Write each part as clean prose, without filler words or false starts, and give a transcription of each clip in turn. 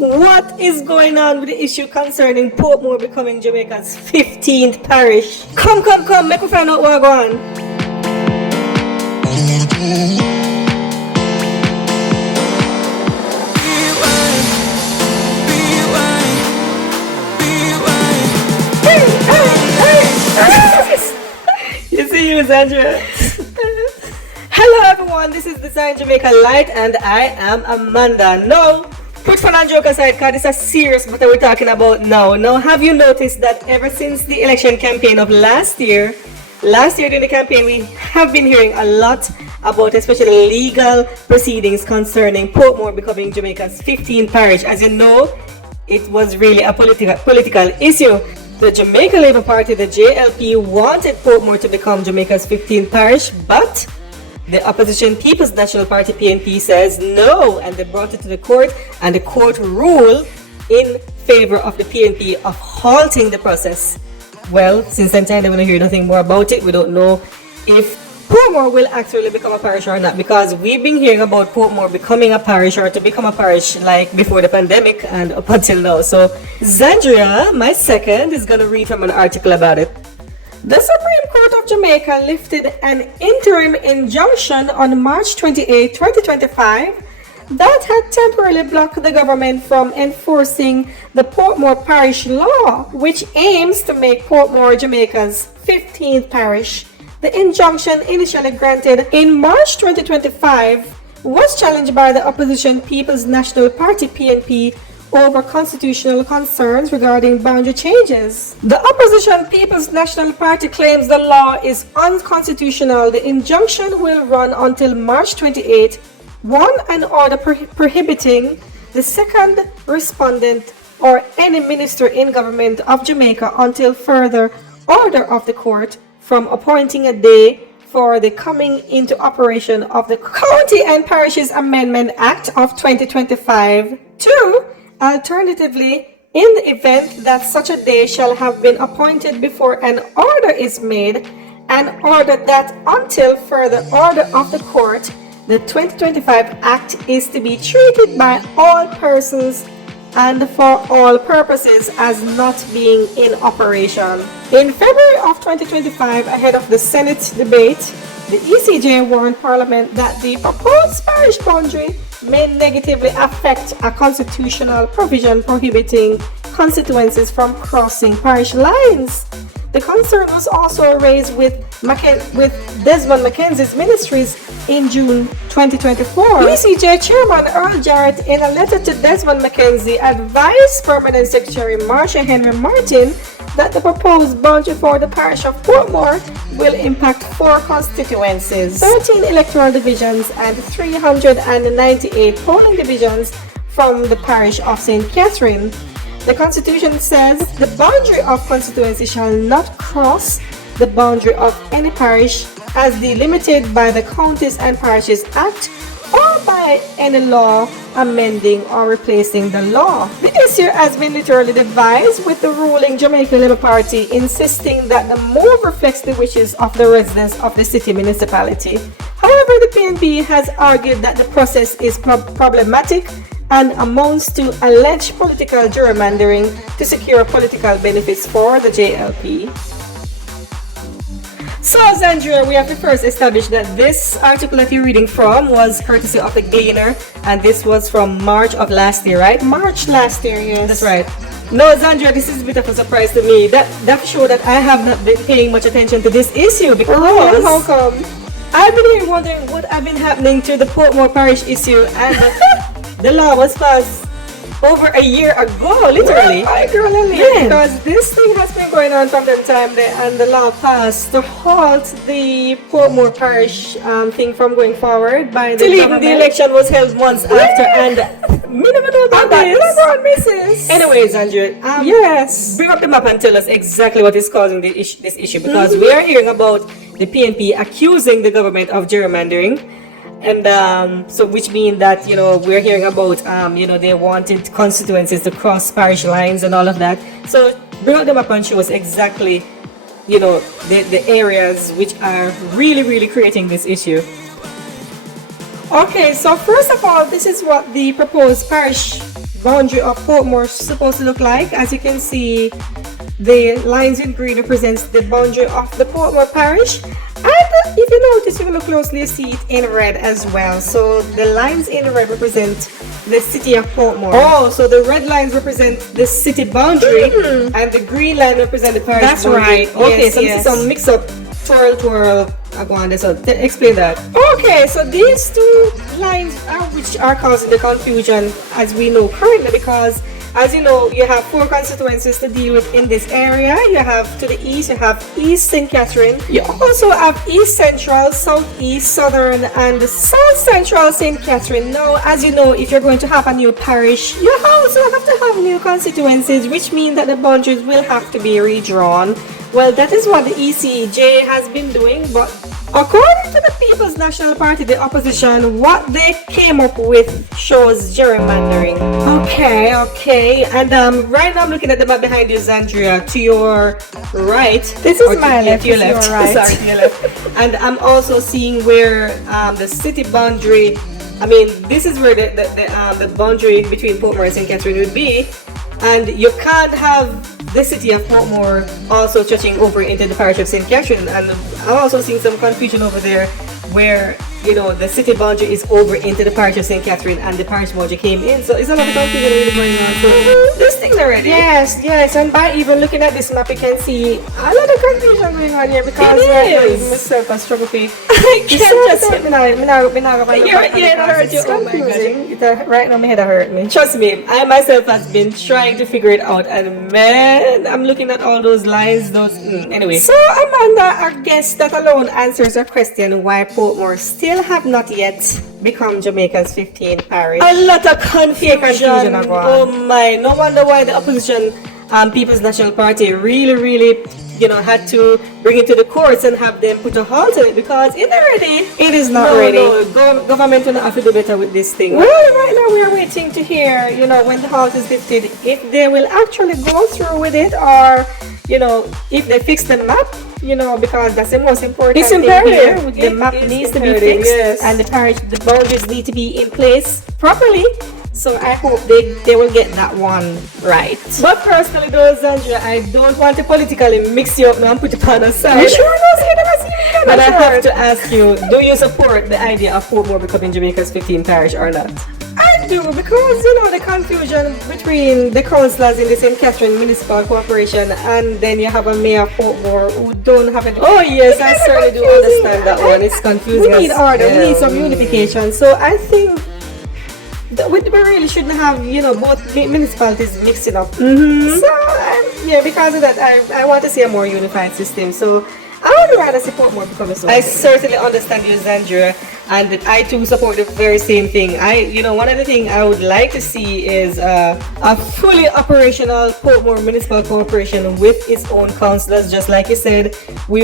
What is going on with the issue concerning Portmore becoming Jamaica's 15th parish? Come, make we find out what's going on. You see you, Zandria. Hello everyone, this is Design Jamaica LITE and I am Amanda. Now, put fun and joke aside because it's a serious matter we're talking about now. Now, have you noticed that ever since the election campaign of last year during the campaign, we have been hearing a lot about especially legal proceedings concerning Portmore becoming Jamaica's 15th parish. As you know, it was really a political issue. The Jamaica Labour Party, the JLP, wanted Portmore to become Jamaica's 15th parish, but the opposition People's National Party, PNP, says no, and they brought it to the court, and the court ruled in favor of the PNP of halting the process. Well, since then time, they want to hear nothing more about it. We don't know if Portmore will actually become a parish or not, because we've been hearing about Portmore becoming a parish or to become a parish like before the pandemic and up until now. So Zandria, my second, is going to read from an article about it. The Supreme Court of Jamaica lifted an interim injunction on March 28, 2025 that had temporarily blocked the government from enforcing the Portmore Parish Law, which aims to make Portmore Jamaica's 15th parish. The injunction, initially granted in March 2025, was challenged by the opposition People's National Party, PNP, over constitutional concerns regarding boundary changes. The opposition People's National Party claims the law is unconstitutional. The injunction will run until March 28. An order prohibiting the second respondent or any minister in government of Jamaica until further order of the court from appointing a day for the coming into operation of the County and Parishes Amendment Act of 2025. 2. Alternatively, in the event that such a day shall have been appointed before an order is made, an order that until further order of the court, the 2025 Act is to be treated by all persons and for all purposes as not being in operation. In February of 2025, ahead of the Senate debate, the ECJ warned Parliament that the proposed parish boundary may negatively affect a constitutional provision prohibiting constituencies from crossing parish lines. The concern was also raised with Desmond Mackenzie's ministries in June 2024. ECJ Chairman Earl Jarrett, in a letter to Desmond Mackenzie, advised Permanent Secretary Marsha Henry Martin that the proposed boundary for the parish of Portmore will impact 4 constituencies, 13 electoral divisions, and 398 polling divisions from the parish of St. Catherine. The Constitution says the boundary of constituency shall not cross the boundary of any parish as delimited by the Counties and Parishes Act or by any law amending or replacing the law. The issue has been literally devised, with the ruling Jamaica Labour Party insisting that the move reflects the wishes of the residents of the city-municipality. However, the PNP has argued that the process is problematic and amounts to alleged political gerrymandering to secure political benefits for the JLP. So, Zandria, we have to first establish that this article that you're reading from was courtesy of the Gleaner, and this was from March of last year, right? March last year, yes. That's right. No, Zandria, this is a bit of a surprise to me. That showed that I have not been paying much attention to this issue because how come? I've been here wondering what have been happening to the Portmore Parish issue, and the law was passed over a year ago, literally. Yeah. Because this thing has been going on from that time, and the law passed to halt the Portmore Parish thing from going forward by the government. The election was held months after, and me never know about this. Anyways, Andrew, yes, bring up the map and tell us exactly what is causing this issue, because we are hearing about the PNP accusing the government of gerrymandering. And so which means that, we're hearing about, they wanted constituencies to cross parish lines and all of that. So bring out them up and show us exactly, the areas which are really, really creating this issue. Okay, so first of all, this is what the proposed parish boundary of Portmore is supposed to look like. As you can see, the lines in green represents the boundary of the Portmore Parish. And if you notice, if you look closely, you see it in red as well. So the lines in red represent the city of Portmore. Oh, so the red lines represent the city boundary, and the green line represent the parish That's boundary. right. Okay, Yes, so yes. this is some mix-up, twirl. I go on this. So explain that. Okay, so these two lines are which are causing the confusion as we know currently, because as you know, you have 4 constituencies to deal with in this area. You have to the east, you have East St. Catherine. You also have East Central, Southeast, Southern, and South Central St. Catherine. Now, as you know, if you're going to have a new parish, you also have to have new constituencies, which means that the boundaries will have to be redrawn. Well, that is what the ECJ has been doing, but according to the People's National Party, the opposition, what they came up with shows gerrymandering. Okay. And right now I'm looking at the map behind you, Zandria. To your right. This is my left. To your this is left. your right. Sorry, to your left. And I'm also seeing where the city boundary. I mean, this is where the boundary between Portmore and St. Catherine would be. And you can't have the city of Portmore also touching over into the parish of St. Catherine. And I'm also seeing some confusion over there where, you know, the city boundary is over into the parish of St. Catherine and the parish boundary came in. So it's a lot of confusion really going on. So this thing already. Yes, and by even looking at this map, you can see a lot of confusion going on here because It right now, is. even myself, I struggle with I can't just me now Your head hurt you. Oh my gosh. Right now, my head hurt me. Trust me, I myself has been trying to figure it out, and man, I'm looking at all those lines, anyway. So, Amanda, our guest that alone answers our question why Portmore still have not yet become Jamaica's 15th parish. A lot of confusion. confusion are going. Oh my, no wonder why the opposition People's National Party really had to bring it to the courts and have them put a halt on it, because it already It is not ready. Government will have to do better with this thing. Well, right now we are waiting to hear, when the halt is lifted, if they will actually go through with it, or, if they fix the map, because that's the most important It's thing imperative. here. The map It is needs to be imperative, fixed, yes. and the boundaries need to be in place properly. So I hope they will get that one right. But personally though, Zandria, I don't want to politically mix you up now and put it on a side. You sure knows? But I have to ask you, do you support the idea of Portmore becoming Jamaica's 15th parish or not? I do, because the confusion between the councillors in the St. Catherine Municipal Corporation, and then you have a mayor of Portmore who don't have any. Oh yes, It's I kinda certainly do confusing. understand that one. It's confusing. We need order, we need some Yeah. unification. So I think that we really shouldn't have, both municipalities mixing up. So because of that, I want to see a more unified system. So I would rather support more becoming so. I certainly understand you, Zandria, and that I too support the very same thing. One of the things I would like to see is a fully operational Portmore Municipal Corporation with its own councillors. Just like you said, we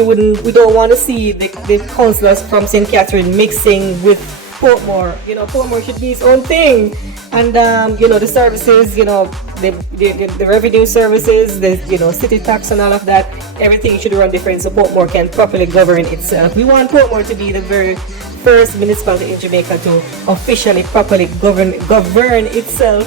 don't want to see the councillors from St. Catherine mixing with Portmore. Portmore should be its own thing, and the services, the revenue services, the city tax and all of that, everything should run different so Portmore can properly govern itself. We want Portmore to be the very first municipality in Jamaica to officially properly govern itself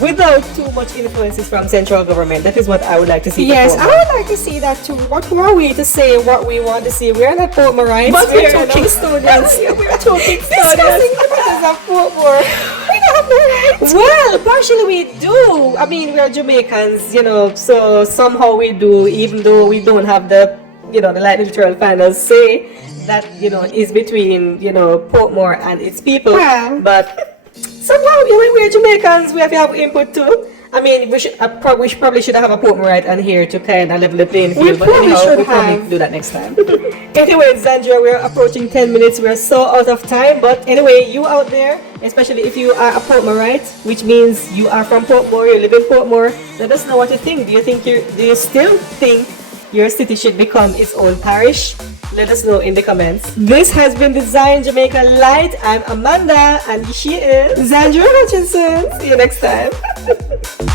without too much influences from central government. That is what I would like to see. Yes, I would like to see that too. What more we to say what we want to see? We are not Portmorites, But we're we're two Kingstonians. we're two Discussing the matters of Portmore. We don't have no rights. Well, partially we do. I mean, we are Jamaicans, so somehow we do, even though we don't have the, the LITE literal final say that, is between, Portmore and its people. Well. But somehow, we're Jamaicans, we have to have input too. I mean, we probably should have a Portmore right on here to kind of level the playing field. But probably anyhow, should we'll probably have. do that next time. Anyway, Zandria, we're approaching 10 minutes. We're so out of time. But anyway, you out there, especially if you are a Portmorite, which means you are from Portmore, you live in Portmore, let us know what you think. Do you still think your city should become its own parish? Let us know in the comments. This has been Design Jamaica LITE. I'm Amanda, and she is Zandria Hutchinson. See you next time.